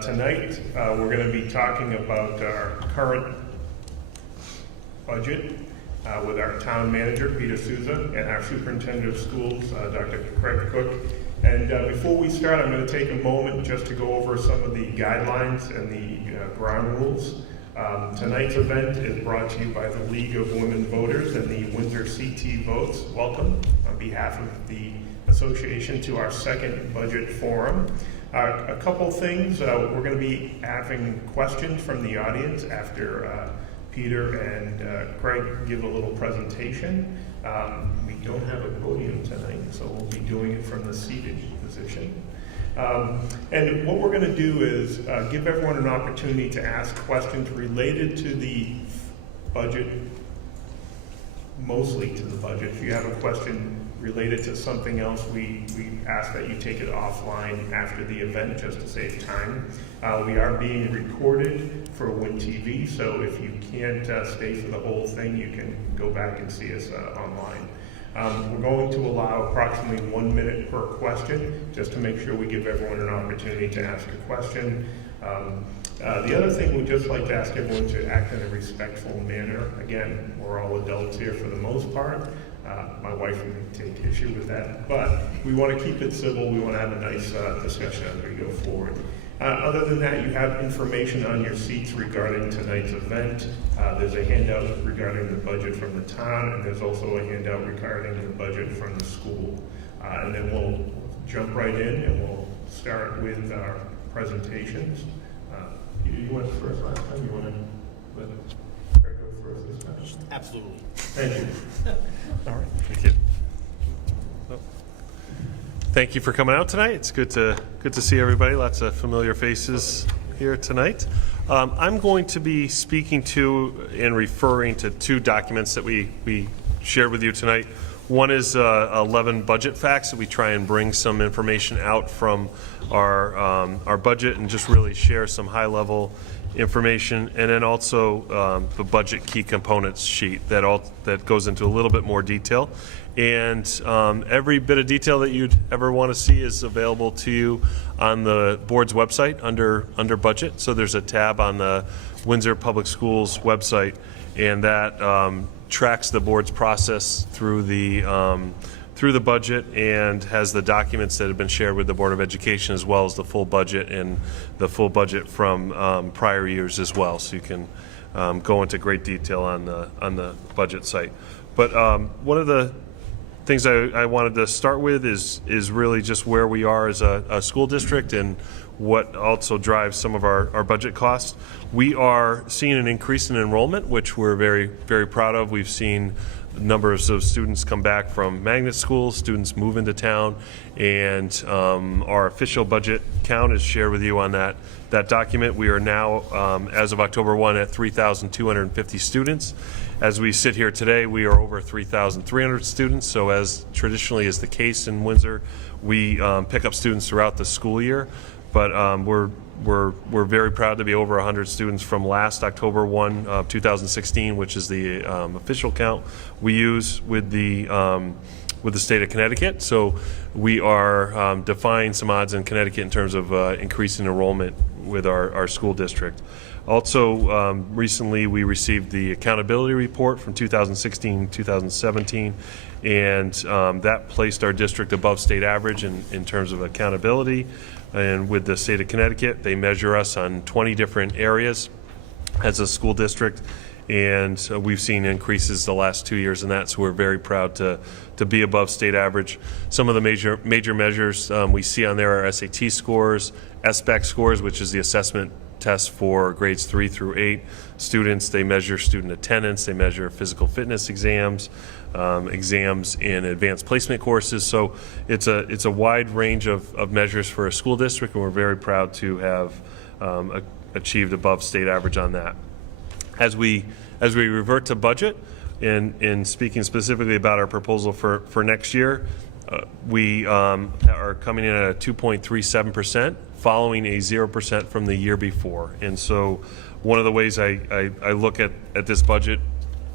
Tonight, we're going to be talking about our current budget with our town manager, Peter Souza, and our superintendent of schools, Dr. Craig Cook. And before we start, I'm going to take a moment just to go over some of the guidelines and the ground rules. Tonight's event is brought to you by the League of Women Voters and the Windsor CT Votes. Welcome on behalf of the association to our second budget forum. A couple things, we're going to be having questions from the audience after Peter and Craig give a little presentation. We don't have a podium tonight, so we'll be doing it from the seated position. And what we're going to do is give everyone an opportunity to ask questions related to the budget, mostly to the budget. If you have a question related to something else, we ask that you take it offline after the event just to save time. We are being recorded for Win TV, so if you can't stay for the whole thing, you can go back and see us online. We're going to allow approximately 1 minute per question, just to make sure we give everyone an opportunity to ask a question. The other thing we'd just like to ask everyone to act in a respectful manner. Again, we're all adults here for the most part. My wife would take issue with that, but we want to keep it civil. We want to have a nice discussion as we go forward. Other than that, you have information on your seats regarding tonight's event. There's a handout regarding the budget from the town, and there's also a handout regarding the budget from the school. And then we'll jump right in, and we'll start with our presentations. Peter, you went first last time. You want to let Craig go first this time? Absolutely. Thank you. All right, thank you. Thank you for coming out tonight. It's good to see everybody. Lots of familiar faces here tonight. I'm going to be speaking to and referring to two documents that we shared with you tonight. One is 11 budget facts that we try and bring some information out from our budget and just really share some high-level information, and then also the budget key components sheet that goes into a little bit more detail. And every bit of detail that you'd ever want to see is available to you on the board's website under budget. So there's a tab on the Windsor Public Schools website, and that tracks the board's process through the budget and has the documents that have been shared with the Board of Education, as well as the full budget and the full budget from prior years as well. So you can go into great detail on the budget site. But one of the things I wanted to start with is really just where we are as a school district and what also drives some of our budget costs. We are seeing an increase in enrollment, which we're very, very proud of. We've seen numbers of students come back from magnet schools, students move into town, and our official budget count is shared with you on that document. We are now, as of October 1, at 3,250 students. As we sit here today, we are over 3,300 students. So as traditionally is the case in Windsor, we pick up students throughout the school year. But we're very proud to be over 100 students from last October 1, 2016, which is the official count we use with the state of Connecticut. So we are defying some odds in Connecticut in terms of increasing enrollment with our school district. Also, recently we received the accountability report from 2016-2017, and that placed our district above state average in terms of accountability. And with the state of Connecticut, they measure us on 20 different areas as a school district, and we've seen increases the last 2 years in that, so we're very proud to be above state average. Some of the major measures we see on there are SAT scores, SBAC scores, which is the assessment test for grades 3 through 8 students. They measure student attendance, they measure physical fitness exams, exams in advanced placement courses. So it's a wide range of measures for a school district, and we're very proud to have achieved above state average on that. As we revert to budget, and speaking specifically about our proposal for next year, we are coming in at a 2.37%, following a 0% from the year before. And so one of the ways I look at this budget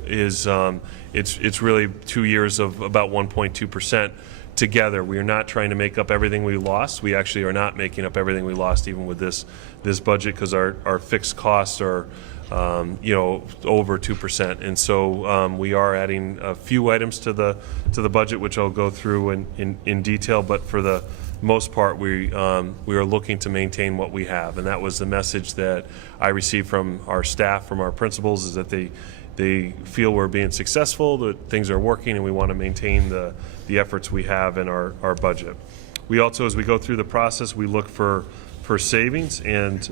is it's really 2 years of about 1.2%. together. We are not trying to make up everything we lost. We actually are not making up everything we lost even with this budget, because our fixed costs are over 2%, and so we are adding a few items to the budget, which I'll go through in detail. But for the most part, we are looking to maintain what we have, and that was the message that I received from our staff, from our principals, is that they feel we're being successful, that things are working, and we want to maintain the efforts we have in our budget. We also, as we go through the process, we look for savings, and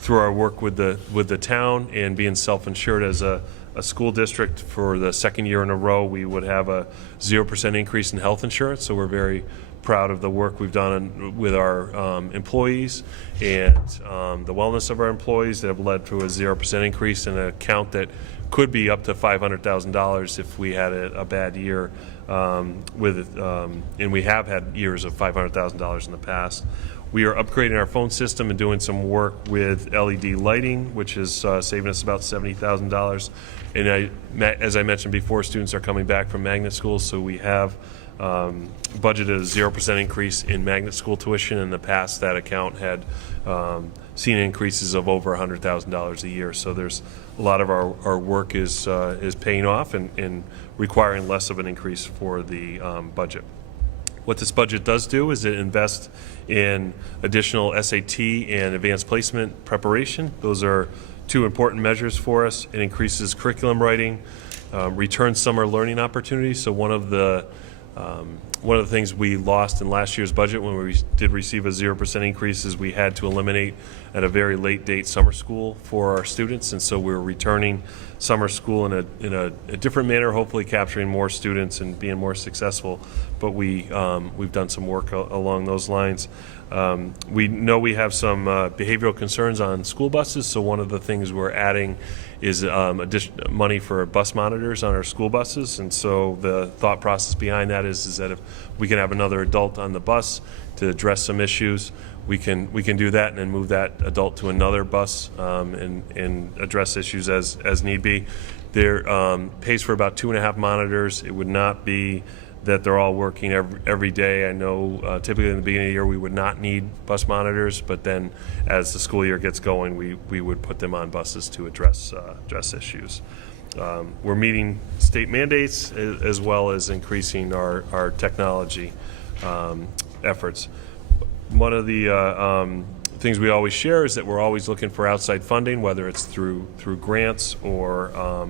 through our work with the town and being self-insured as a school district for the second year in a row, we would have a 0% increase in health insurance. So we're very proud of the work we've done with our employees and the wellness of our employees that have led to a 0% increase in an account that could be up to $500,000 if we had a bad year and we have had years of $500,000 in the past. We are upgrading our phone system and doing some work with LED lighting, which is saving us about $70,000. And as I mentioned before, students are coming back from magnet schools, so we have budgeted a 0% increase in magnet school tuition. In the past, that account had seen increases of over $100,000 a year. So there's a lot of our work is paying off and requiring less of an increase for the budget. What this budget does do is it invests in additional SAT and advanced placement preparation. Those are two important measures for us. It increases curriculum writing, returns summer learning opportunities. So one of the things we lost in last year's budget when we did receive a 0% increase is we had to eliminate at a very late date summer school for our students, and so we're returning summer school in a different manner, hopefully capturing more students and being more successful. But we've done some work along those lines. We know we have some behavioral concerns on school buses, so one of the things we're adding is additional money for bus monitors on our school buses. And so the thought process behind that is that if we can have another adult on the bus to address some issues, we can do that and then move that adult to another bus and address issues as need be. There pays for about 2.5 monitors. It would not be that they're all working every day. I know typically in the beginning of the year we would not need bus monitors, but then as the school year gets going, we would put them on buses to address issues. We're meeting state mandates as well as increasing our technology efforts. One of the things we always share is that we're always looking for outside funding, whether it's through grants or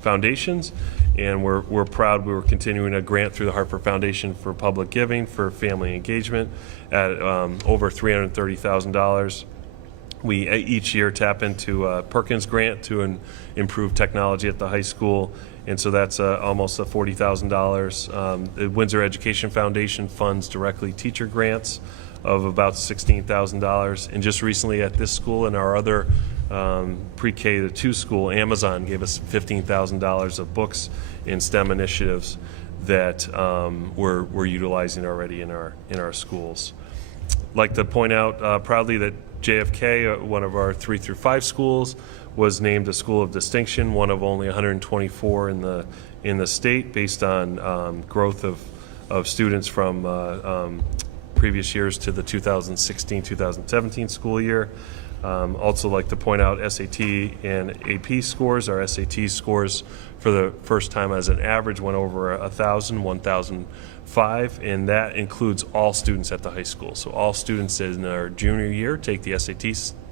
foundations. And we're proud we were continuing a grant through the Hartford Foundation for Public Giving for family engagement at over $330,000. We each year tap into a Perkins grant to improve technology at the high school, and so that's almost $40,000. The Windsor Education Foundation funds directly teacher grants of about $16,000. And just recently at this school and our other pre-K to 2 school, Amazon gave us $15,000 of books in STEM initiatives that we're utilizing already in our schools. I'd like to point out proudly that JFK, one of our 3 through 5 schools, was named a school of distinction, one of only 124 in the state, based on growth of students from previous years to the 2016-2017 school year. Also like to point out SAT and AP scores. Our SAT scores for the first time as an average went over 1,005, and that includes all students at the high school. So all students in their junior year take the SAT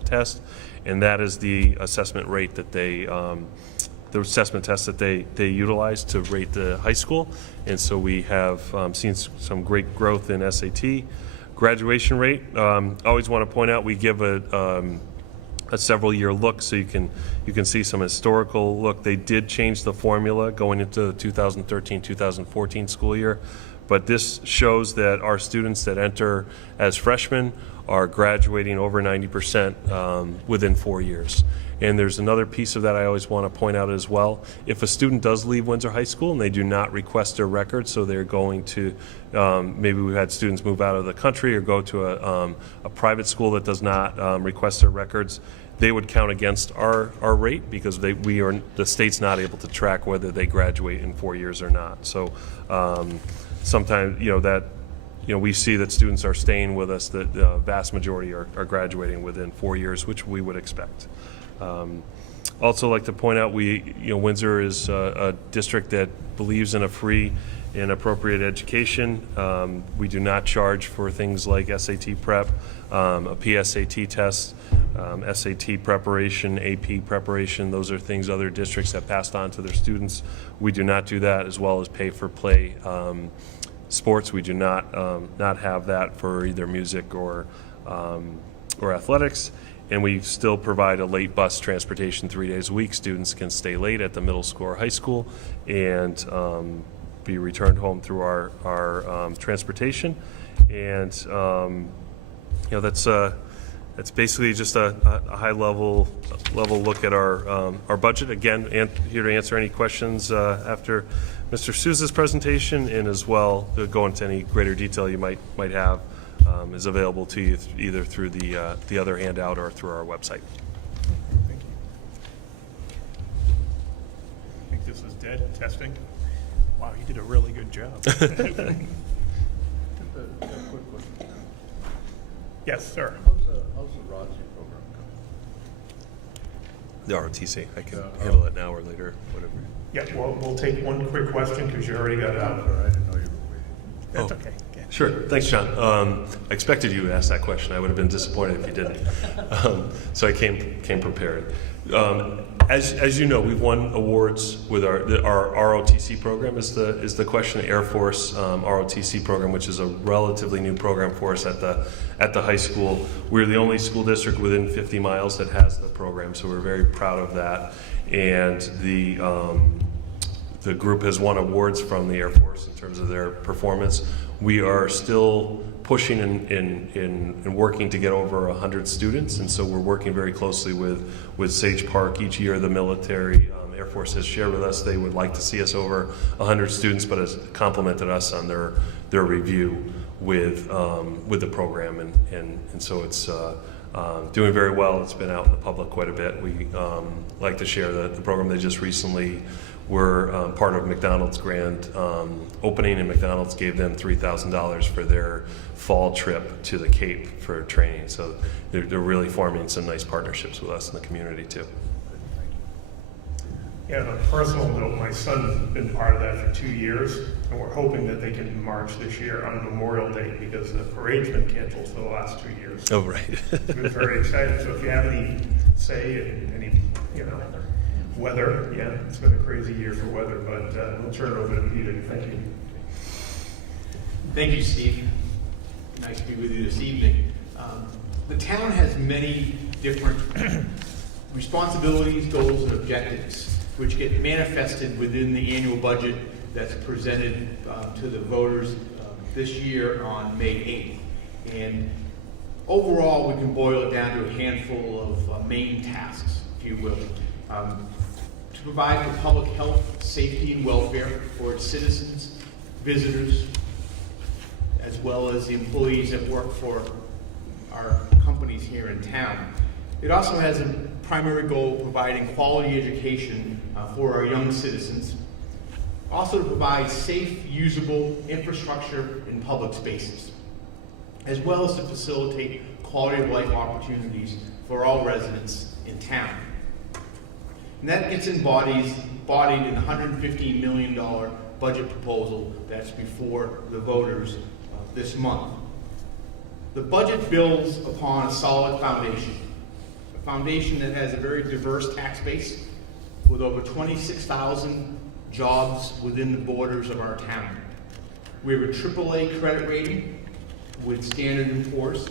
test, and that is the assessment rate that the assessment test that they utilize to rate the high school. And so we have seen some great growth in SAT. Graduation rate, always want to point out we give a several year look, so you can see some historical look. They did change the formula going into the 2013-2014 school year, but this shows that our students that enter as freshmen are graduating over 90% within 4 years. And there's another piece of that I always want to point out as well. If a student does leave Windsor High School and they do not request their record, so they're going to, maybe we've had students move out of the country or go to a private school that does not request their records, they would count against our rate, because the state's not able to track whether they graduate in 4 years or not. So sometimes, we see that students are staying with us, that the vast majority are graduating within 4 years, which we would expect. Also like to point out, Windsor is a district that believes in a free and appropriate education. We do not charge for things like SAT prep, a PSAT test, SAT preparation, AP preparation. Those are things other districts have passed on to their students. We do not do that, as well as pay for play sports. We do not have that for either music or athletics. And we still provide a late bus transportation 3 days a week. Students can stay late at the middle school or high school and be returned home through our transportation. And that's basically just a high level look at our budget. Again, here to answer any questions after Mr. Souza's presentation, and as well go into any greater detail you might have. Is available to you either through the other handout or through our website. Thank you. I think this is dead. Testing. Wow, you did a really good job. Just a quick question. Yes, sir. How's the ROTC program going? The ROTC. I can handle it now or later, whatever. Yeah, well, we'll take one quick question because you already got out. Sorry, I didn't know you were waiting. That's okay. Yeah. Sure. Thanks, John. I expected you to ask that question. I would have been disappointed if you didn't. So I came prepared. As you know, we've won awards with our ROTC program. Is the question, the Air Force ROTC program, which is a relatively new program for us at the high school. We're the only school district within 50 miles that has the program, so we're very proud of that. And the group has won awards from the Air Force in terms of their performance. We are still pushing and working to get over 100 students, and so we're working very closely with Sage Park. Each year the military Air Force has shared with us they would like to see us over 100 students, but has complimented us on their review with the program, and so it's doing very well. It's been out in the public quite a bit. We like to share the program. They just recently were part of McDonald's grand opening, and McDonald's gave them $3,000 for their fall trip to the Cape for training. So they're really forming some nice partnerships with us in the community too. Yeah, on a personal note, my son's been part of that for 2 years, and we're hoping that they can march this year on Memorial Day because the parade's been canceled for the last 2 years. Oh, right. We're very excited. So if you have any say in any, weather, yeah, it's been a crazy year for weather, but we'll turn it over to Peter. Thank you. Thank you, Steve. Nice to be with you this evening. The town has many different responsibilities, goals, and objectives, which get manifested within the annual budget that's presented to the voters this year on May 8th. And overall, we can boil it down to a handful of main tasks, if you will. To provide for public health, safety, and welfare for its citizens, visitors, as well as the employees that work for our companies here in town. It also has a primary goal of providing quality education for our young citizens. Also to provide safe, usable infrastructure in public spaces, as well as to facilitate quality of life opportunities for all residents in town. And that gets embodied in the $115 million budget proposal that's before the voters this month. The budget builds upon a solid foundation, a foundation that has a very diverse tax base with over 26,000 jobs within the borders of our town. We have a AAA credit rating with Standard & Poor's,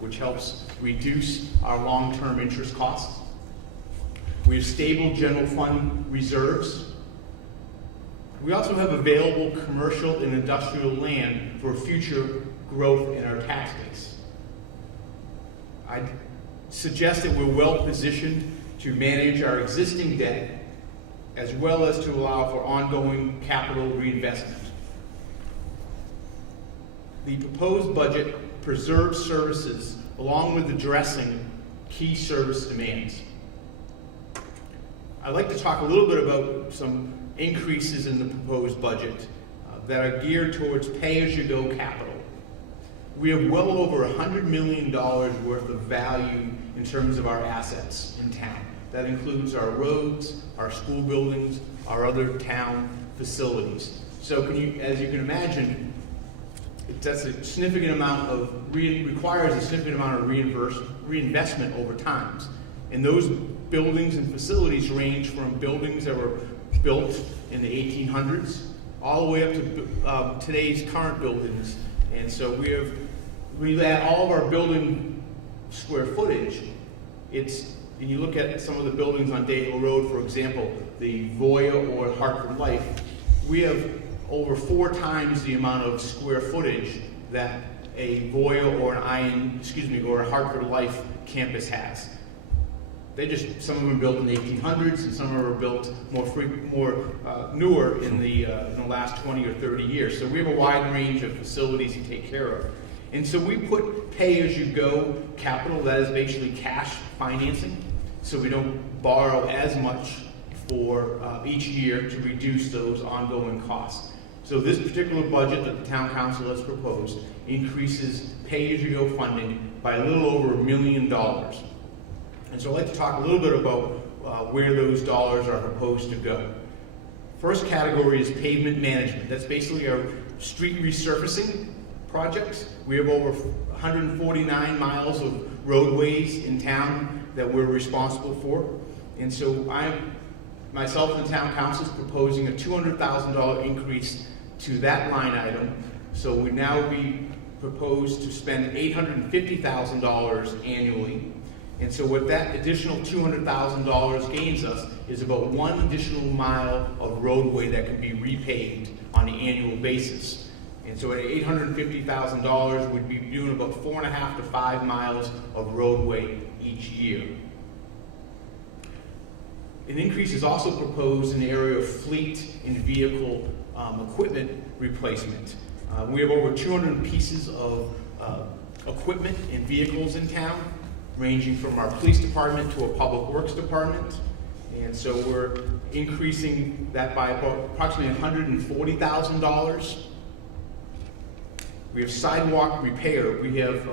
which helps reduce our long-term interest costs. We have stable general fund reserves. We also have available commercial and industrial land for future growth in our tax base. I suggest that we're well positioned to manage our existing debt, as well as to allow for ongoing capital reinvestment. The proposed budget preserves services along with addressing key service demands. I'd like to talk a little bit about some increases in the proposed budget. that are geared towards pay-as-you-go capital. We have well over $100 million worth of value in terms of our assets in town. That includes our roads, our school buildings, our other town facilities. So as you can imagine, that's a significant amount of, requires a significant amount of reinvestment over time. And those buildings and facilities range from buildings that were built in the 1800s all the way up to today's current buildings. And so we add all of our building square footage. And you look at some of the buildings on Dale Road, for example, the Voya or Hartford Life, we have over 4 times the amount of square footage that a Voya or or a Hartford Life campus has. Some of them are built in the 1800s, and some of them are built newer in the last 20 or 30 years. So we have a wide range of facilities to take care of. And so we put pay-as-you-go capital, that is basically cash financing, so we don't borrow as much for each year to reduce those ongoing costs. So this particular budget that the town council has proposed increases pay-as-you-go funding by a little over $1 million. And so I'd like to talk a little bit about where those dollars are proposed to go. First category is pavement management. That's basically our street resurfacing projects. We have over 149 miles of roadways in town that we're responsible for. And so myself and the town council is proposing a $200,000 increase to that line item. So we now propose to spend $850,000 annually. And so what that additional $200,000 gains us is about 1 additional mile of roadway that can be repaved on an annual basis. And so at $850,000, we'd be doing about 4.5 to 5 miles of roadway each year. An increase is also proposed in the area of fleet and vehicle equipment replacement. We have over 200 pieces of equipment and vehicles in town, ranging from our police department to a public works department. And so we're increasing that by about approximately $140,000. We have sidewalk repair. We have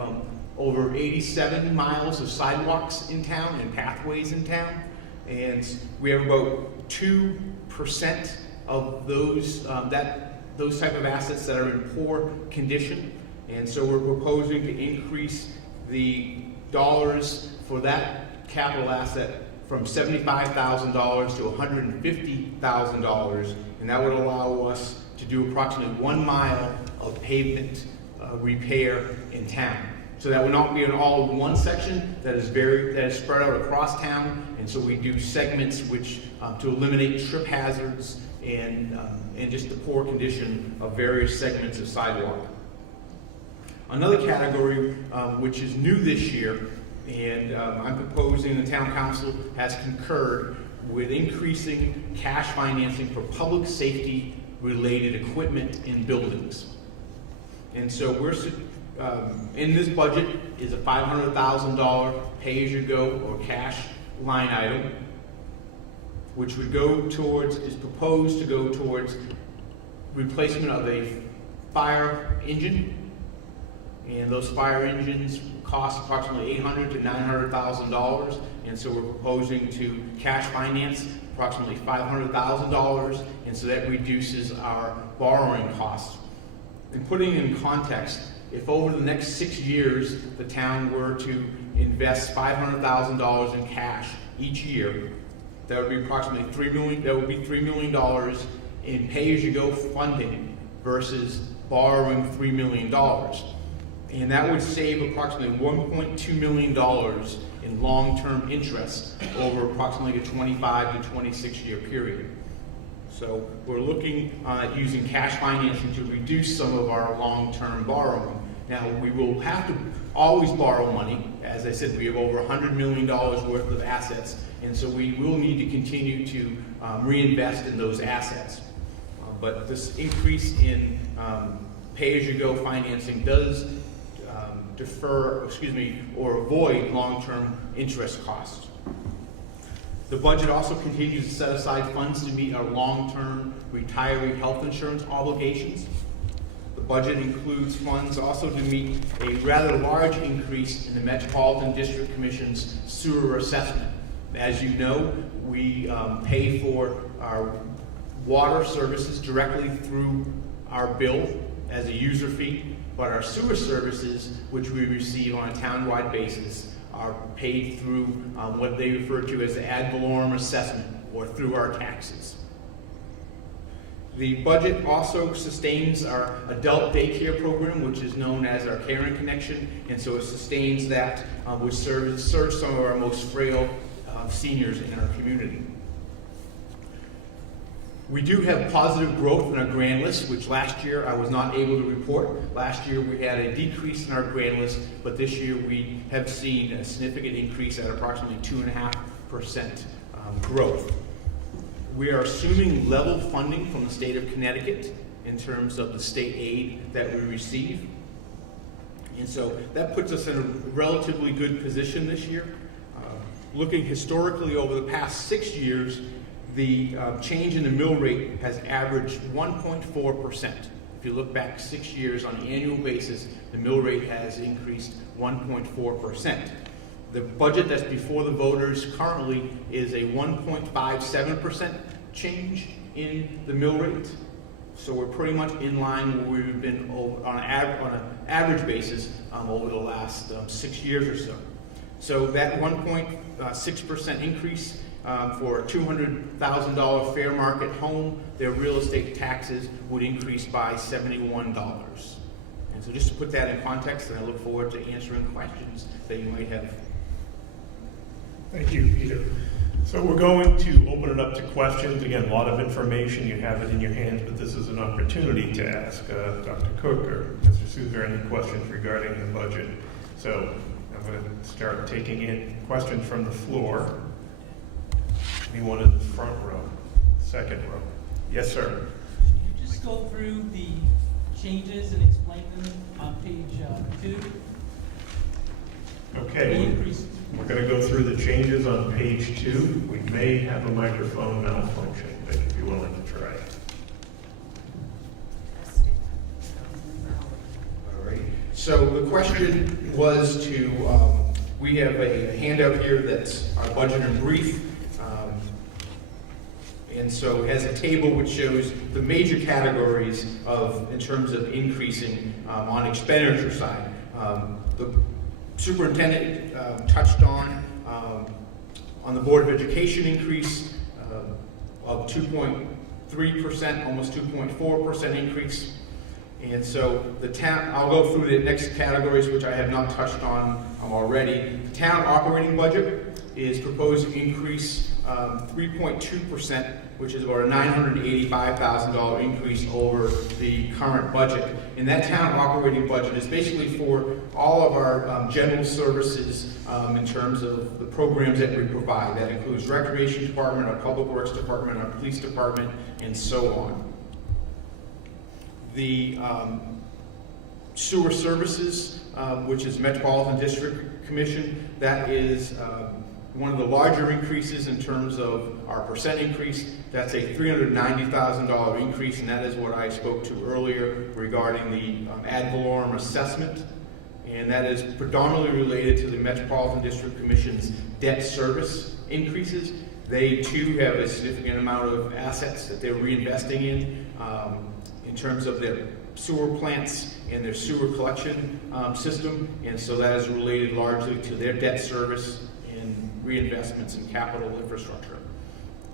over 87 miles of sidewalks in town and pathways in town. And we have about 2% of those type of assets that are in poor condition. And so we're proposing to increase the dollars for that capital asset from $75,000 to $150,000, and that would allow us to do approximately 1 mile of pavement repair in town. So that would not be an all in one section, that is spread out across town, and so we do segments which to eliminate trip hazards and just the poor condition of various segments of sidewalk. Another category which is new this year, and I'm proposing, the town council has concurred with increasing cash financing for public safety related equipment in buildings. And so we're in this budget is a $500,000 pay-as-you-go or cash line item, which would is proposed to go towards replacement of a fire engine. And those fire engines cost approximately $800,000 to $900,000, and so we're proposing to cash finance approximately $500,000, and so that reduces our borrowing costs. And putting it in context, if over the next 6 years the town were to invest $500,000 in cash each year, that would be approximately $3 million. That would be $3 million in pay-as-you-go funding versus borrowing $3 million. And that would save approximately $1.2 million in long-term interest over approximately a 25 to 26-year period. So we're looking at using cash financing to reduce some of our long-term borrowing. Now, we will have to always borrow money. As I said, we have over $100 million worth of assets, and so we will need to continue to reinvest in those assets. But this increase in pay-as-you-go financing does avoid long-term interest costs. The budget also continues to set aside funds to meet our long-term retiree health insurance obligations. The budget includes funds also to meet a rather large increase in the Metropolitan District Commission's sewer assessment. As you know, we pay for our water services directly through our bill as a user fee, but our sewer services, which we receive on a town-wide basis, are paid through what they refer to as the ad valorem assessment, or through our taxes. The budget also sustains our adult daycare program, which is known as our Caring Connection, and so it sustains that, which serves some of our most frail seniors in our community. We do have positive growth in our grand list, which last year I was not able to report. Last year we had a decrease in our grand list, but this year we have seen a significant increase at approximately 2.5% growth. We are assuming level funding from the state of Connecticut in terms of the state aid that we receive. And so that puts us in a relatively good position this year. Looking historically over the past 6 years, the change in the mill rate has averaged 1.4%. If you look back 6 years on an annual basis, the mill rate has increased 1.4%. The budget that's before the voters currently is a 1.57% change in the mill rate. So we're pretty much in line where we've been on an average basis over the last 6 years or so. So that 1.6% increase for a $200,000 fair market home, their real estate taxes would increase by $71. And so just to put that in context, and I look forward to answering questions that you might have. Thank you, Peter. So we're going to open it up to questions. Again, a lot of information, you have it in your hands, but this is an opportunity to ask Dr. Cook or Mr. Souza any questions regarding the budget. So I'm going to start taking in questions from the floor. Anyone in the front row, second row? Yes, sir. Can you just go through the changes and explain them on page 2? Okay, we're going to go through the changes on page 2. We may have a microphone malfunction, but if you're willing to try. All right. So the question was to, we have a handout here that's our budget in brief. And so it has a table which shows the major categories in terms of increasing on expenditure side. The superintendent touched on the Board of Education increase of 2.3%, almost 2.4% increase. And so the town, I'll go through the next categories which I have not touched on already. The town operating budget is proposed to increase 3.2%, which is about a $985,000 increase over the current budget. And that town operating budget is basically for all of our general services in terms of the programs that we provide. That includes Recreation Department, our Public Works Department, our Police Department, and so on. The sewer services, which is Metropolitan District Commission, that is one of the larger increases in terms of our percent increase. That's a $390,000 increase, and that is what I spoke to earlier regarding the ad valorem assessment. And that is predominantly related to the Metropolitan District Commission's debt service increases. They too have a significant amount of assets that they're reinvesting in terms of their sewer plants and their sewer collection system. And so that is related largely to their debt service and reinvestments in capital infrastructure.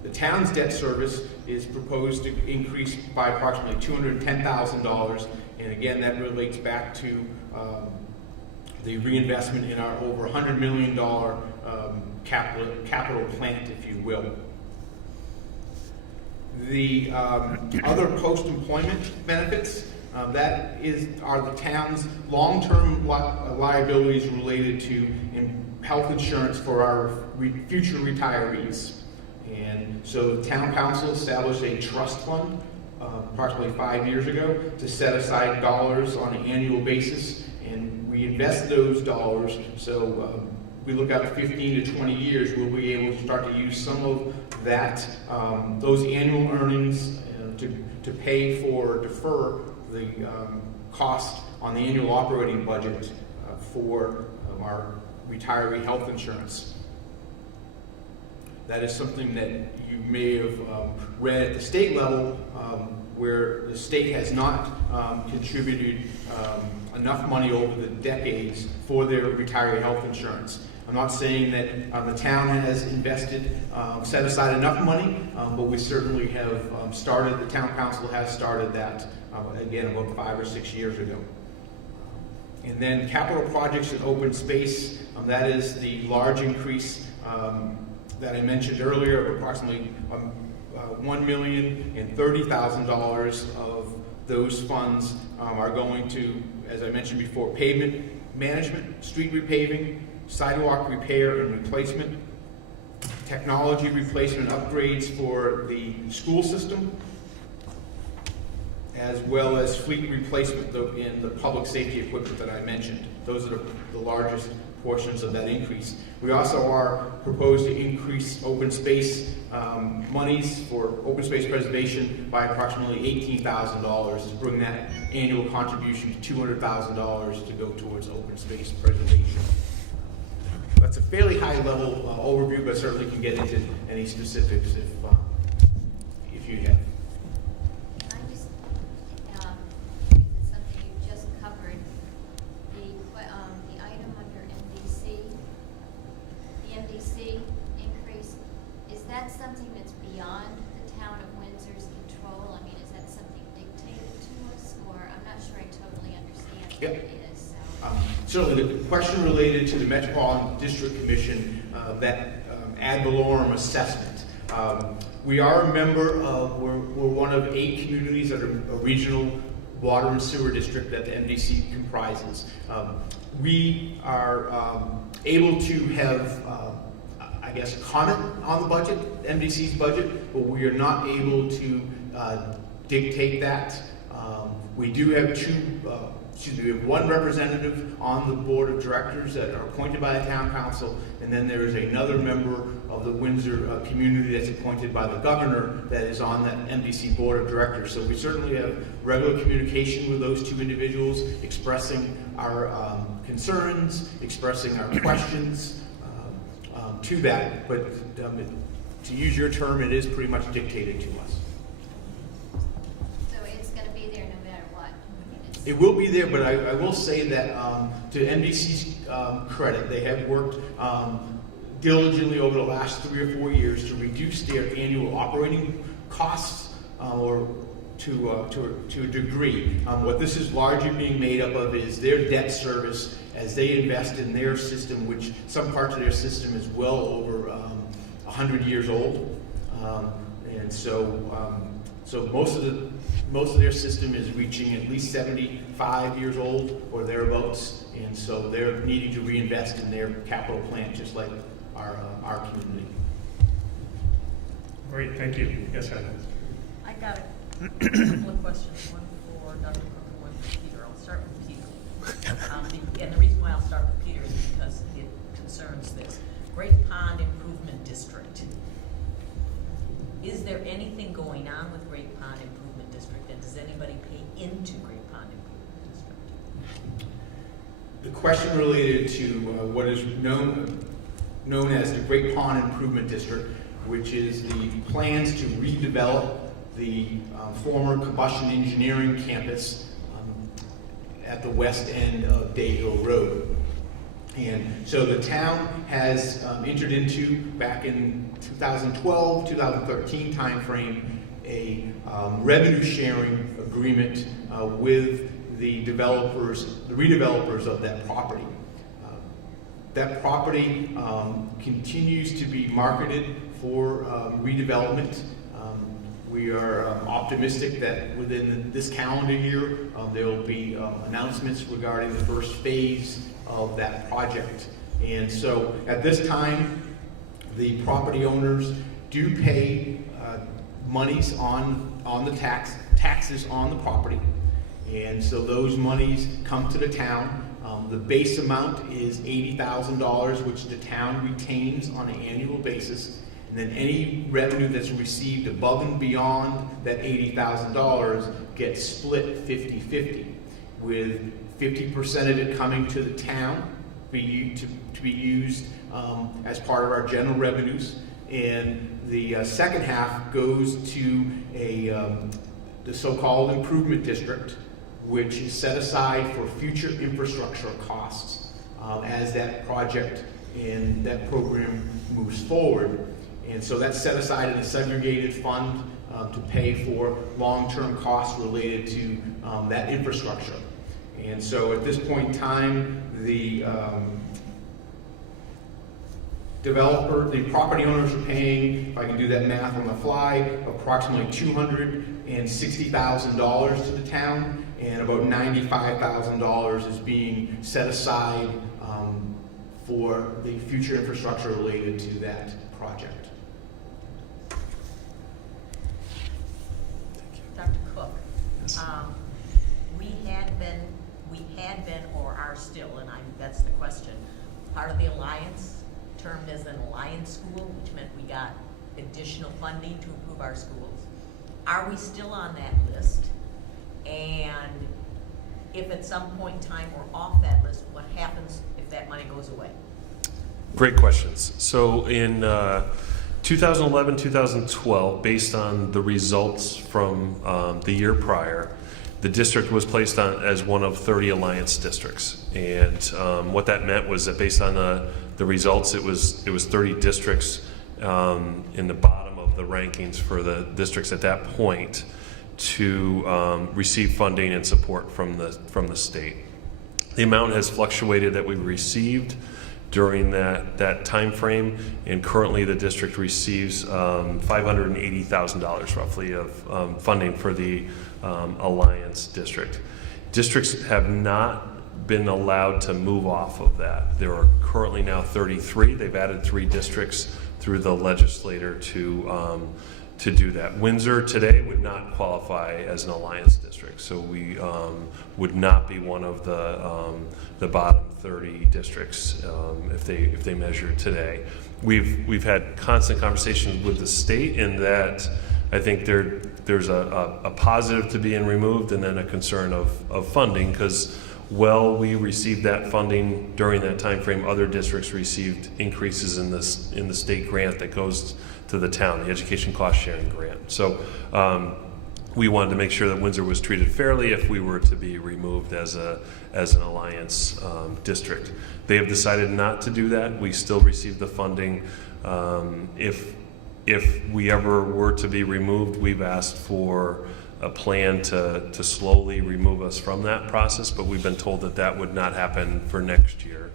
The town's debt service is proposed to increase by approximately $210,000, and again, that relates back to the reinvestment in our over $100 million capital plant, if you will. The other post-employment benefits, are the town's long-term liabilities related to health insurance for our future retirees. And so the town council established a trust fund approximately 5 years ago to set aside dollars on an annual basis, and we invest those dollars so we look out 15 to 20 years, we'll be able to start to use some of that, those annual earnings to pay for, defer the cost on the annual operating budget for our retiree health insurance. That is something that you may have read at the state level, where the state has not contributed enough money over the decades for their retiree health insurance. I'm not saying that the town has invested, set aside enough money, but we certainly have started, the town council has started that, again, about 5 or 6 years ago. And then capital projects in open space, that is the large increase that I mentioned earlier of approximately $1,030,000 of those funds are going to, as I mentioned before, pavement management, street repaving, sidewalk repair and replacement, technology replacement upgrades for the school system, as well as fleet replacement in the public safety equipment that I mentioned. Those are the largest portions of that increase. We also are proposed to increase open space monies for open space preservation by approximately $18,000 to bring that annual contribution to $200,000 to go towards open space preservation. That's a fairly high level overview, but certainly can get into any specifics if you have. I just, because it's something you just covered, the item under MDC, the MDC increase, is that something that's beyond the town of Windsor's control? I mean, is that something dictated to us, or I'm not sure I totally understand what it is, so. Certainly, the question related to the Metropolitan District Commission, that ad valorem assessment. We are a member of, we're one of 8 communities that are a regional water and sewer district that the MDC comprises. We are able to have, I guess, comment on the budget, MDC's budget, but we are not able to dictate that. We do have we have one representative on the board of directors that are appointed by the town council, and then there is another member of the Windsor community that's appointed by the governor that is on that MDC board of directors. So we certainly have regular communication with those 2 individuals, expressing our concerns, expressing our questions to that. But to use your term, it is pretty much dictated to us. It will be there, but I will say that to MDC's credit, they have worked diligently over the last 3 or 4 years to reduce their annual operating costs, or to a degree. What this is largely being made up of is their debt service as they invest in their system, which some parts of their system is well over 100 years old, and so most of their system is reaching at least 75 years old or thereabouts, and so they're needing to reinvest in their capital plan, just like our community. Great, thank you. Yes, Heather. I got a couple of questions, one for Dr. Cook and one for Peter. I'll start with Peter. And the reason why I'll start with Peter is because it concerns this. Great Pond Improvement District. Is there anything going on with Great Pond Improvement District, and does anybody pay into Great Pond Improvement District? The question related to what is known as the Great Pond Improvement District, which is the plans to redevelop the former combustion engineering campus at the west end of Day Hill Road. And so the town has entered into, back in 2012, 2013 timeframe, a revenue sharing agreement with the redevelopers of that property. That property continues to be marketed for redevelopment. We are optimistic that within this calendar year, there will be announcements regarding the first phase of that project. And so at this time, the property owners do pay monies on the taxes on the property. And so those monies come to the town. The base amount is $80,000, which the town retains on an annual basis. And then any revenue that's received above and beyond that $80,000 gets split 50-50, with 50% of it coming to the town to be used as part of our general revenues. And the second half goes to the so-called improvement district, which is set aside for future infrastructure costs as that project and that program moves forward. And so that's set aside in a segregated fund to pay for long-term costs related to that infrastructure. And so at this point in time, the the property owners are paying, if I can do that math on the fly, approximately $260,000 to the town, and about $95,000 is being set aside for the future infrastructure related to that project. Dr. Cook, we had been, or are still, and that's the question, part of the Alliance, termed as an Alliance school, which meant we got additional funding to improve our schools. Are we still on that list? And if at some point in time we're off that list, what happens if that money goes away? Great questions. So in 2011, 2012, based on the results from the year prior, the district was placed on as one of 30 Alliance districts. And what that meant was that based on the results, it was 30 districts in the bottom of the rankings for the districts at that point to receive funding and support from the state. The amount has fluctuated that we've received during that time frame, and currently the district receives $580,000 roughly of funding for the Alliance district. Districts have not been allowed to move off of that. There are currently now 33. They've added 3 districts through the legislator to do that. Windsor today would not qualify as an Alliance district, so we would not be one of the bottom 30 districts if they measure today. We've had constant conversations with the state in that I think there's a positive to being removed and then a concern of funding, because we received that funding during that time frame, other districts received increases in the state grant that goes to the town, the education cost sharing grant. So we wanted to make sure that Windsor was treated fairly if we were to be removed as an Alliance district. They have decided not to do that. We still receive the funding. If we ever were to be removed, we've asked for a plan to slowly remove us from that process, but we've been told that would not happen for next year.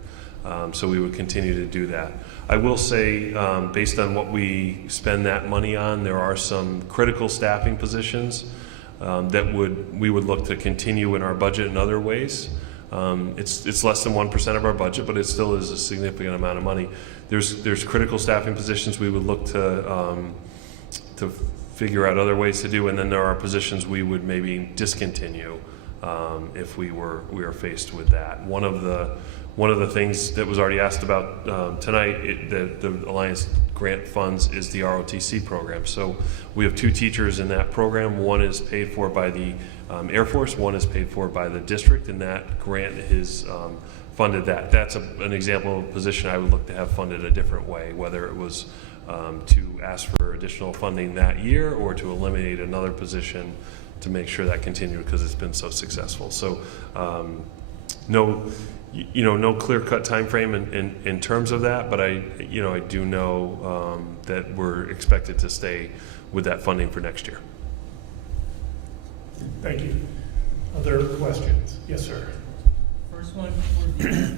So we would continue to do that. I will say, based on what we spend that money on, there are some critical staffing positions that we would look to continue in our budget in other ways. It's less than 1% of our budget, but it still is a significant amount of money. There's critical staffing positions we would look to figure out other ways to do, and then there are positions we would maybe discontinue if we were faced with that. One of the things that was already asked about tonight, the Alliance grant funds, is the ROTC program. So we have 2 teachers in that program. One is paid for by the Air Force, one is paid for by the district, and that grant is funded that. That's an example of a position I would look to have funded a different way, whether it was to ask for additional funding that year or to eliminate another position to make sure that continued because it's been so successful. So no clear-cut time frame in terms of that, but I do know that we're expected to stay with that funding for next year. Thank you. Other questions? Yes, sir. First one, for the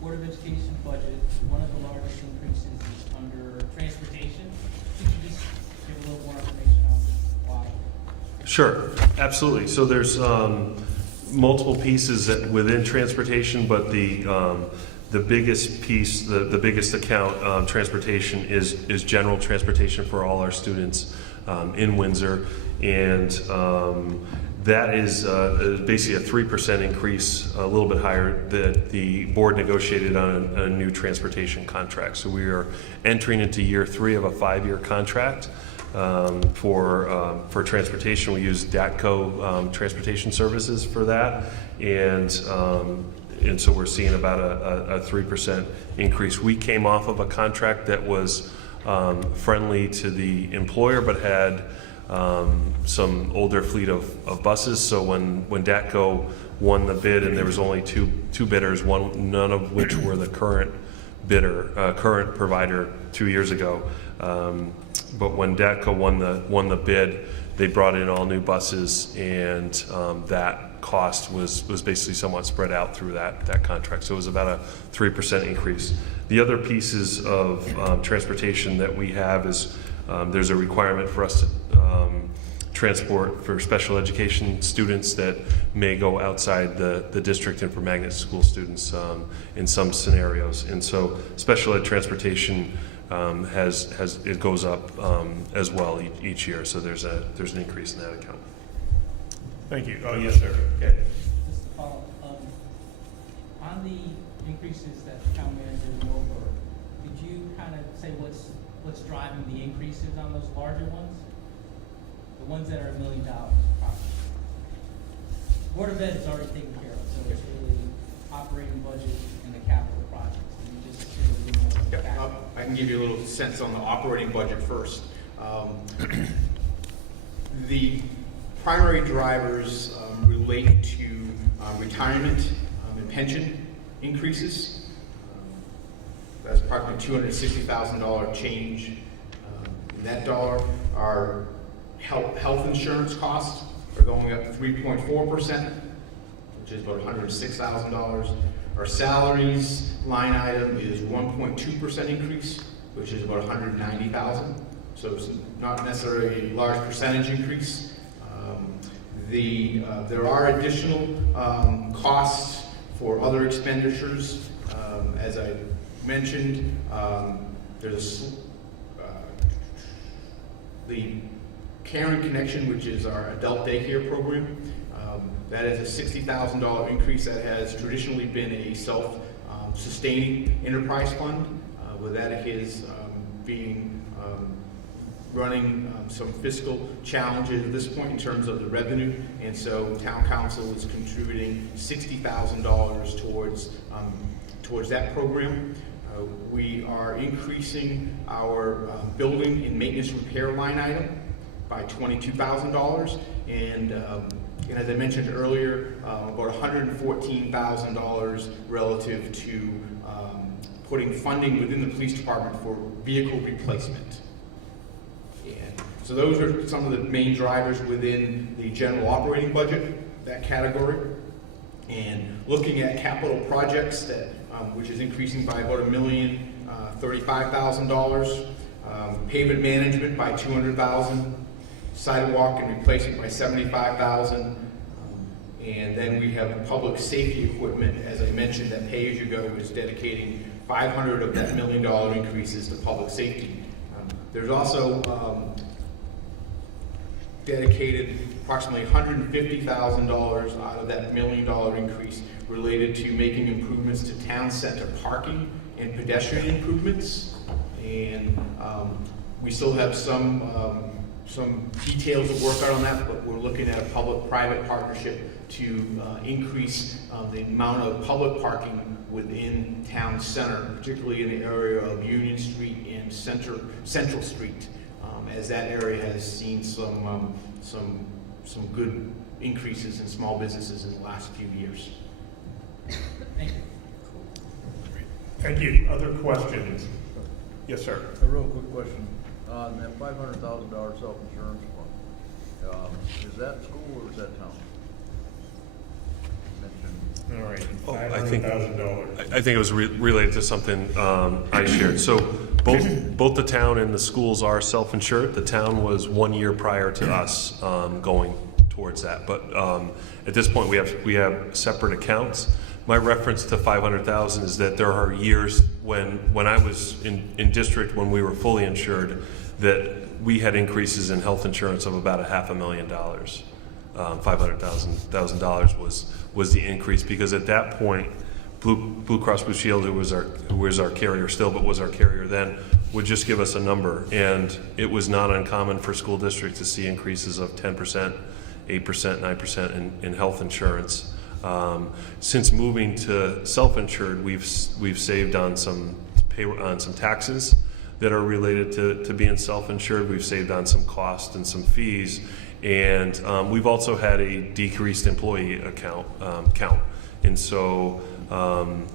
Board of Education budget, one of the largest increases is under transportation. Could you just give a little more information on why? Sure, absolutely. So there's multiple pieces within transportation, but the biggest piece, the biggest account, transportation is general transportation for all our students in Windsor, and That is basically a 3% increase, a little bit higher, that the board negotiated on a new transportation contract. So we are entering into year 3 of a 5-year contract for transportation. We use DATCO Transportation Services for that, and so we're seeing about a 3% increase. We came off of a contract that was friendly to the employer, but had some older fleet of buses. So when DATCO won the bid, and there was only two bidders, none of which were the current provider 2 years ago. But when DATCO won the bid, they brought in all new buses, and that cost was basically somewhat spread out through that contract. So it was about a 3% increase. The other pieces of transportation that we have is there's a requirement for us to transport for special education students that may go outside the district, and for magnet school students in some scenarios. And so special ed transportation it goes up as well each year. So there's an increase in that account. Thank you. Oh, yes, sir. Okay. Just to follow up, on the increases that the town manager went over, could you kind of say what's driving the increases on those larger ones? The ones that are $1 million probably. Board of Ed is already taken care of, so it's really operating budget and the capital projects. Can you just give a little more background? I can give you a little sense on the operating budget first. The primary drivers relate to retirement and pension increases. That's approximately $260,000 change in that dollar. Our health insurance costs are going up 3.4%, which is about $106,000. Our salaries line item is 1.2% increase, which is about $190,000. So it's not necessarily a large percentage increase. There are additional costs for other expenditures. As I mentioned, there's the Caring Connection, which is our adult daycare program. That is a $60,000 increase. That has traditionally been a self-sustaining enterprise fund. With that, it is running some fiscal challenges at this point in terms of the revenue, and so town council is contributing $60,000 towards that program. We are increasing our building and maintenance repair line item by $22,000, and as I mentioned earlier, about $114,000 relative to putting funding within the police department for vehicle replacement. And so those are some of the main drivers within the general operating budget, that category. And looking at capital projects, that which is increasing by about $1,035,000, pavement management by $200,000, sidewalk and replacement by $75,000, and then we have public safety equipment. As I mentioned, that pay-as-you-go is dedicating $500 of that $1 million increases to public safety. There's also dedicated approximately $150,000 out of that $1 million increase related to making improvements to town center parking and pedestrian improvements. And we still have some details to work out on that, but we're looking at a public-private partnership to increase the amount of public parking within town center, particularly in the area of Union Street and Central Street, as that area has seen some good increases in small businesses in the last few years. Thank you. Thank you. Other questions? Yes, sir. A real quick question. On that $500,000 self-insurance fund, is that school or is that town? You mentioned. All right. Oh, $500,000. I think it was related to something I shared. So both the town and the schools are self-insured. The town was 1 year prior to us going towards that. But at this point, we have separate accounts. My reference to 500,000 is that there are years when I was in district, when we were fully insured, that we had increases in health insurance of about $500,000. $500,000 was the increase, because at that point, Blue Cross Blue Shield, who was our carrier still, but was our carrier then, would just give us a number, and it was not uncommon for school districts to see increases of 10%, 8%, 9% in health insurance. Since moving to self-insured, we've saved on some taxes that are related to being self-insured. We've saved on some cost and some fees, and we've also had a decreased employee count, and so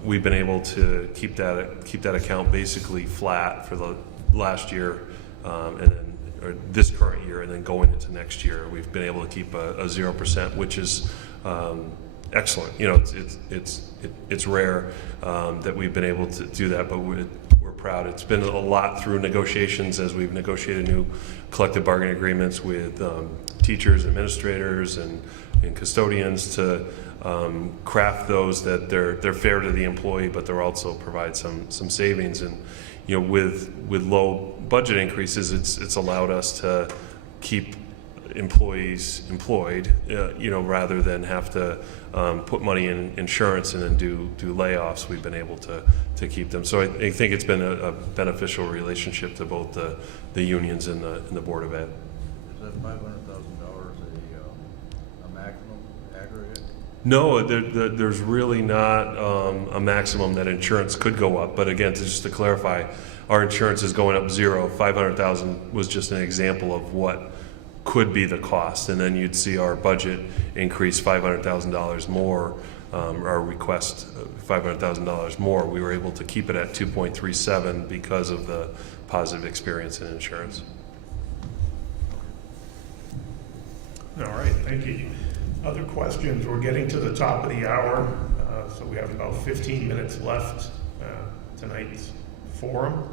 we've been able to keep that account basically flat for the last year, and then or this current year, and then going into next year, we've been able to keep a 0%, which is excellent. You know, it's rare that we've been able to do that, but we're proud. It's been a lot through negotiations as we've negotiated new collective bargaining agreements with teachers, administrators, and custodians to craft those that they're fair to the employee, but they're also provide some savings. And you know, with low budget increases, it's allowed us to keep employees employed, you know, rather than have to put money in insurance and then do layoffs. We've been able to keep them. So I think it's been a beneficial relationship to both the unions and the Board of Ed. Is that $500,000 a maximum aggregate? No, there's really not a maximum that insurance could go up. But again, just to clarify, our insurance is going up zero. $500,000 was just an example of what could be the cost, and then you'd see our budget increase $500,000 more. Our request $500,000 more. We were able to keep it at 2.37 because of the positive experience in insurance. All right, thank you. Other questions? We're getting to the top of the hour, so we have about 15 minutes left tonight's forum.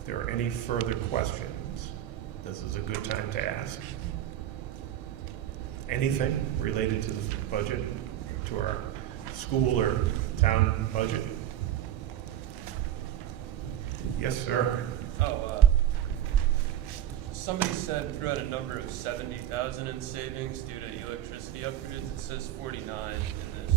If there are any further questions, this is a good time to ask. Anything related to the budget, to our school or town budget? Yes, sir. Somebody said threw out a number of 70,000 in savings due to electricity upgrades. It says 49 in this.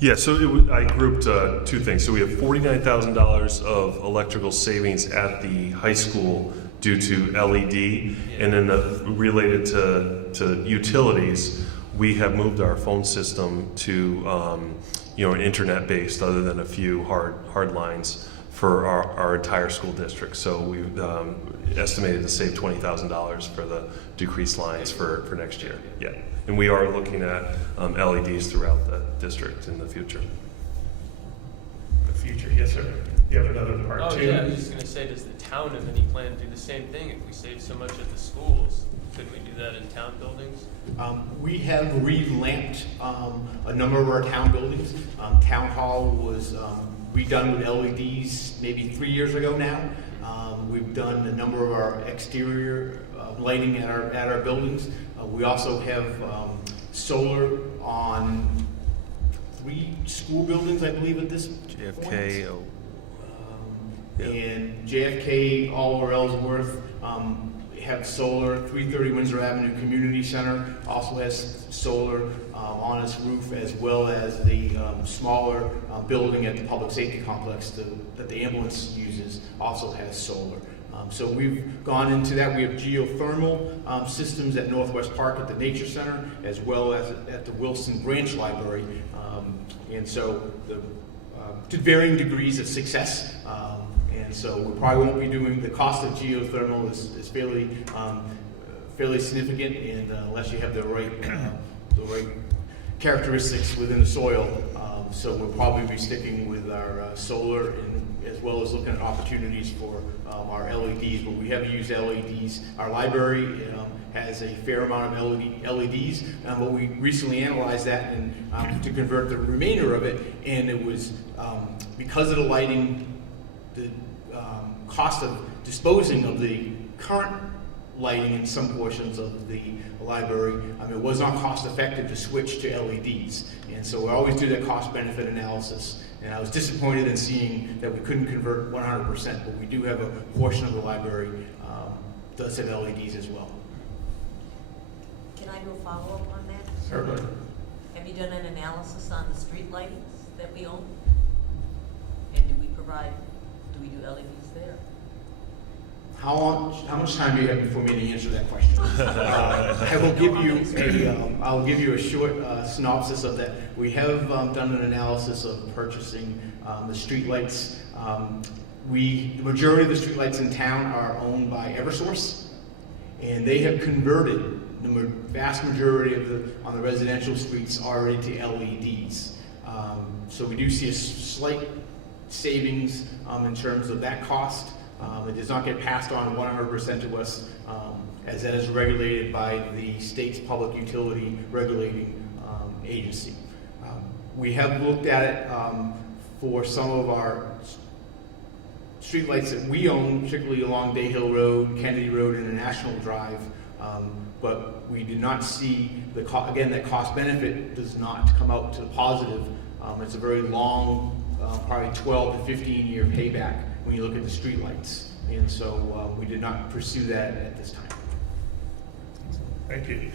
Yeah, so I grouped two things. So we have $49,000 of electrical savings at the high school due to LED, and then related to utilities, we have moved our phone system to an internet based, other than a few hard lines for our entire school district. So we've estimated to save $20,000 for the decreased lines for next year. Yeah, and we are looking at LEDs throughout the district in the future. The future, yes, sir. You have another part too? Yeah, I was just going to say, does the town have any plan to do the same thing? If we save so much at the schools, could we do that in town buildings? We have revamped a number of our town buildings. Town Hall was redone with LEDs maybe 3 years ago now. We've done a number of our exterior lighting at our buildings. We also have solar on 3 school buildings, I believe, at this JFK. point. And JFK, Oliver Ellsworth, have solar. 330 Windsor Avenue Community Center also has solar on its roof, as well as the smaller building at the public safety complex that the ambulance uses also has solar. So we've gone into that. We have geothermal systems at Northwest Park at the Nature Center, as well as at the Wilson Branch Library. And so to varying degrees of success. And so we probably won't be doing, the cost of geothermal is fairly significant, and unless you have the right characteristics within the soil. So we'll probably be sticking with our solar, and as well as looking at opportunities for our LEDs. But we have used LEDs. Our library has a fair amount of LEDs, but we recently analyzed that and to convert the remainder of it, and it was because of the lighting, the cost of disposing of the current lighting in some portions of the library, it was not cost effective to switch to LEDs. And so we always do that cost benefit analysis. And I was disappointed in seeing that we couldn't convert 100%, but we do have a portion of the library does have LEDs as well. Can I do a follow-up on that? Certainly. Have you done an analysis on the street lightings that we own? And do we do LEDs there? How much time do you have before me to answer that question? I'll give you a short synopsis of that. We have done an analysis of purchasing the streetlights. The majority of the streetlights in town are owned by Eversource, and they have converted the vast majority on the residential streets already to LEDs. So we do see a slight savings in terms of that cost. It does not get passed on 100% to us, as that is regulated by the state's public utility regulating agency. We have looked at it for some of our streetlights that we own, particularly along Day Hill Road, Kennedy Road, and International Drive, but we did not see again, that cost benefit does not come out to the positive. It's a very long, probably 12 to 15 year payback when you look at the streetlights, and so we did not pursue that at this time. Thank you.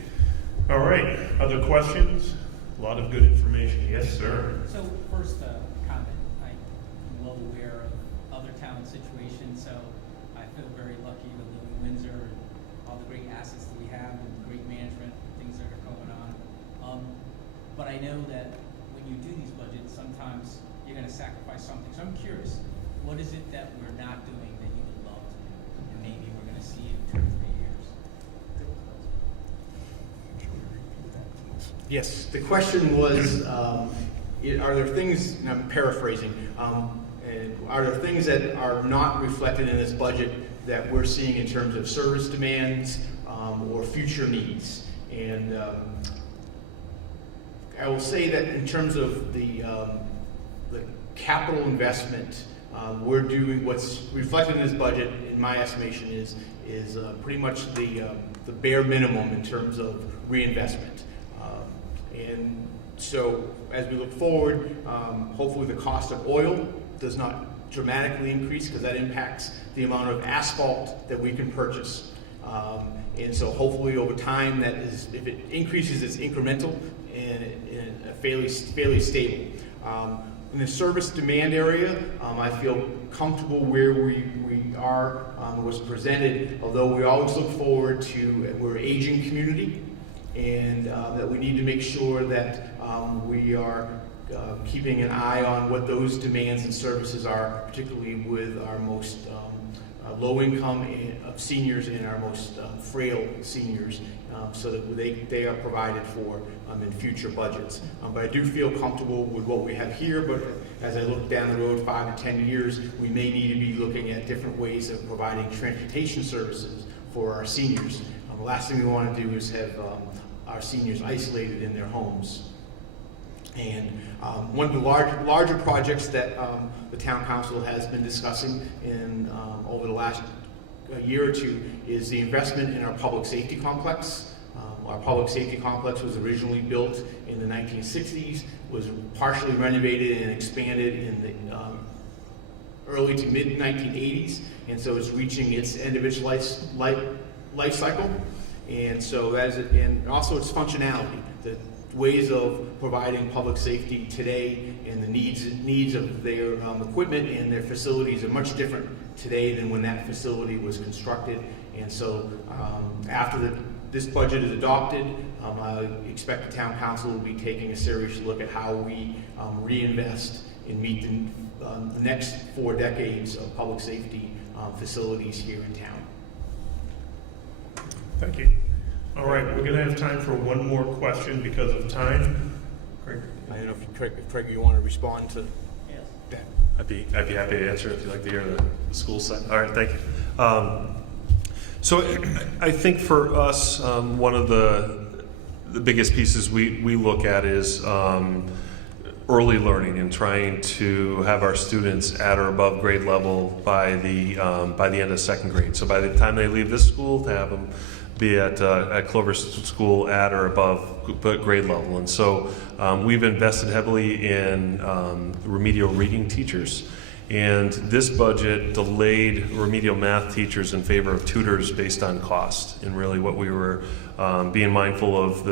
All right, other questions? A lot of good information. Yes, sir. So first, comment, I'm well aware of other town situations, so I feel very lucky to live in Windsor and all the great assets that we have and great management, things that are going on. But I know that when you do these budgets, sometimes you're gonna sacrifice something. So I'm curious, what is it that we're not doing that you would love to do? And maybe we're gonna see in 2 or 3 years. Yes, the question was, are there things, and I'm paraphrasing, are there things that are not reflected in this budget that we're seeing in terms of service demands or future needs? And I will say that in terms of the capital investment, we're doing what's reflected in this budget, in my estimation, is pretty much the bare minimum in terms of reinvestment. And so as we look forward, hopefully the cost of oil does not dramatically increase, because that impacts the amount of asphalt that we can purchase. And so hopefully over time, that is, if it increases, it's incremental and fairly stable. In the service demand area, I feel comfortable where we are, was presented, although we always look forward to, we're an aging community, and that we need to make sure that we are keeping an eye on what those demands and services are, particularly with our most low income seniors and our most frail seniors, so that they are provided for in future budgets. But I do feel comfortable with what we have here, but as I look down the road 5 to 10 years, we may need to be looking at different ways of providing transportation services for our seniors. The last thing we want to do is have our seniors isolated in their homes. And one of the larger projects that the town council has been discussing over the last year or two is the investment in our public safety complex. Our public safety complex was originally built in the 1960s, was partially renovated and expanded in the early to mid 1980s, and so it's reaching its end of its life cycle. And so and also its functionality, the ways of providing public safety today and the needs of their equipment and their facilities are much different today than when that facility was constructed. And so after this budget is adopted, I expect the town council will be taking a serious look at how we reinvest and meet the next 4 decades of public safety facilities here in town. Thank you. All right, we're going to have time for one more question because of time. Craig? I don't know if Craig, you want to respond to that? I'd be happy to answer if you'd like to hear the school side. All right, thank you. So I think for us, one of the biggest pieces we look at is early learning and trying to have our students at or above grade level by the end of 2nd grade. So by the time they leave this school, to have them be at Clover School at or above grade level. And so we've invested heavily in remedial reading teachers. And this budget delayed remedial math teachers in favor of tutors based on cost. And really what we were being mindful of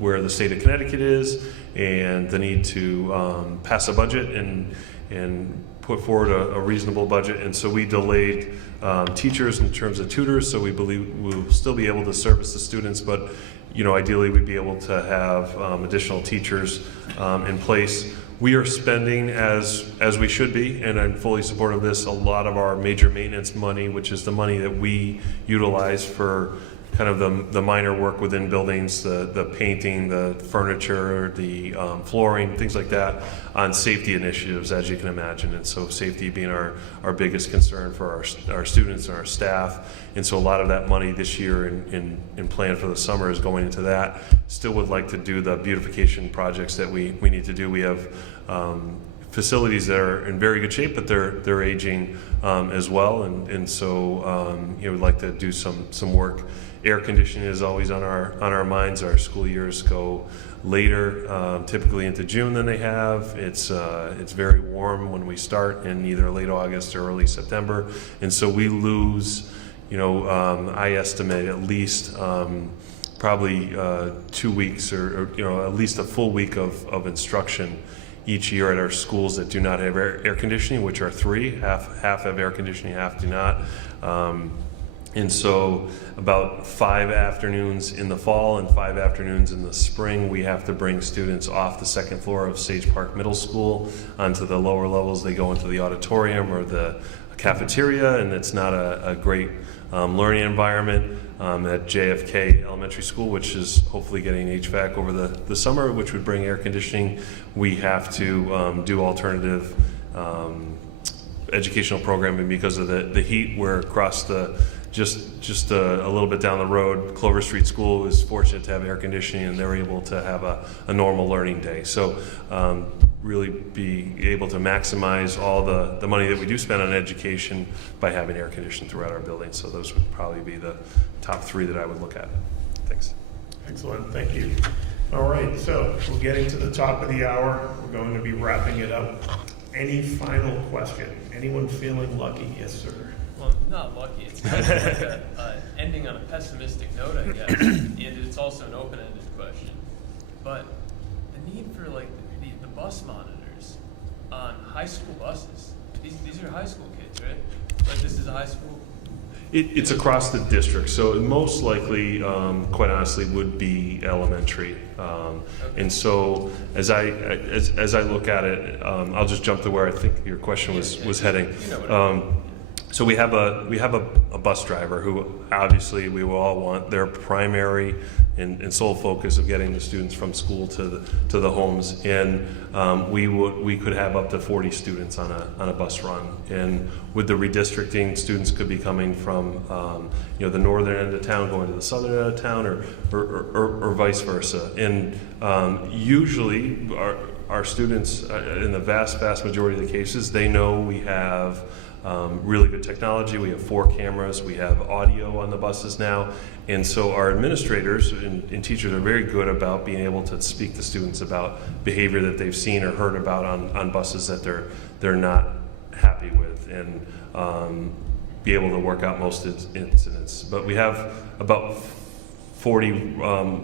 where the state of Connecticut is and the need to pass a budget and put forward a reasonable budget. And so we delayed teachers in terms of tutors, so we believe we'll still be able to service the students, but ideally we'd be able to have additional teachers in place. We are spending as we should be, and I'm fully supportive of this. A lot of our major maintenance money, which is the money that we utilize for kind of the minor work within buildings, the painting, the furniture, the flooring, things like that, on safety initiatives, as you can imagine. And so safety being our biggest concern for our students and our staff. And so a lot of that money this year in plan for the summer is going into that. Still would like to do the beautification projects that we need to do. We have facilities that are in very good shape, but they're aging as well. And so we'd like to do some work. Air conditioning is always on our minds. Our school years go later, typically into June than they have. It's very warm when we start in either late August or early September, and so we lose, I estimate at least probably 2 weeks or at least a full week of instruction each year at our schools that do not have air conditioning, which are 3, half have air conditioning, half do not. And so about 5 afternoons in the fall and 5 afternoons in the spring, we have to bring students off the second floor of Sage Park Middle School onto the lower levels. They go into the auditorium or the cafeteria, and it's not a great learning environment. At JFK Elementary School, which is hopefully getting HVAC over the summer, which would bring air conditioning, we have to do alternative educational programming because of the heat. We're across just a little bit down the road. Clover Street School is fortunate to have air conditioning, and they're able to have a normal learning day. So really be able to maximize all the money that we do spend on education by having air conditioning throughout our building. So those would probably be the top 3 that I would look at. Thanks. Excellent, thank you. All right, so we're getting to the top of the hour. We're going to be wrapping it up. Any final question? Anyone feeling lucky? Yes, sir. Well, not lucky. It's kind of like a ending on a pessimistic note, I guess. And it's also an open-ended question. But the need for the bus monitors on high school buses. These are high school kids, right? Like this is a high school. It's across the district, so it most likely, quite honestly, would be elementary. And so as I look at it, I'll just jump to where I think your question was heading. So we have a bus driver who obviously we will all want their primary and sole focus of getting the students from school to the homes, and we could have up to 40 students on a bus run. And with the redistricting, students could be coming from the northern end of town going to the southern end of town, or vice versa. And usually our students, in the vast majority of the cases, they know we have really good technology. We have 4 cameras. We have audio on the buses now. And so our administrators and teachers are very good about being able to speak to students about behavior that they've seen or heard about on buses that they're not happy with, and be able to work out most incidents. But we have about 40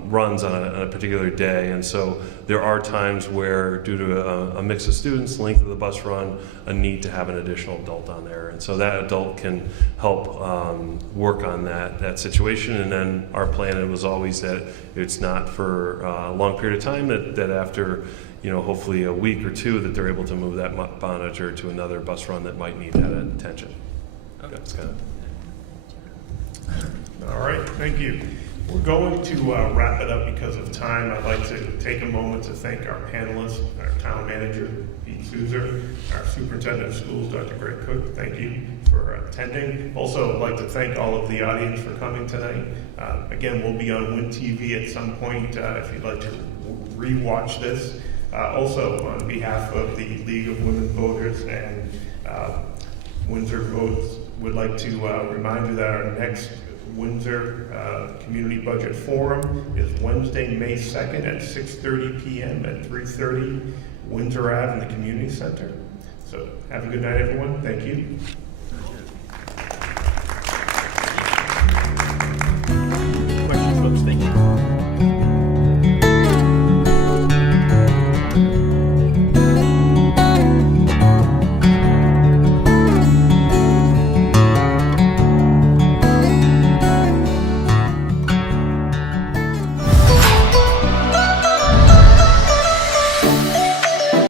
runs on a particular day, and so there are times where, due to a mix of students, length of the bus run, a need to have an additional adult on there, and so that adult can help work on that situation. And then our plan was always that it's not for a long period of time, that after hopefully a week or 2, that they're able to move that monitor to another bus run that might need that attention. Okay. That's kind of. All right, thank you. We're going to wrap it up because of time. I'd like to take a moment to thank our panelists, our town manager, Pete Souza, our superintendent of schools, Dr. Greg Cook. Thank you for attending. Also, I'd like to thank all of the audience for coming tonight. Again, we'll be on Win TV at some point if you'd like to re-watch this. Also, on behalf of the League of Women Voters and Windsor Votes, would like to remind you that our next Windsor Community Budget Forum is Wednesday, May 2nd at 6:30 p.m. at 330 Windsor Ave in the Community Center. So have a good night, everyone. Thank you.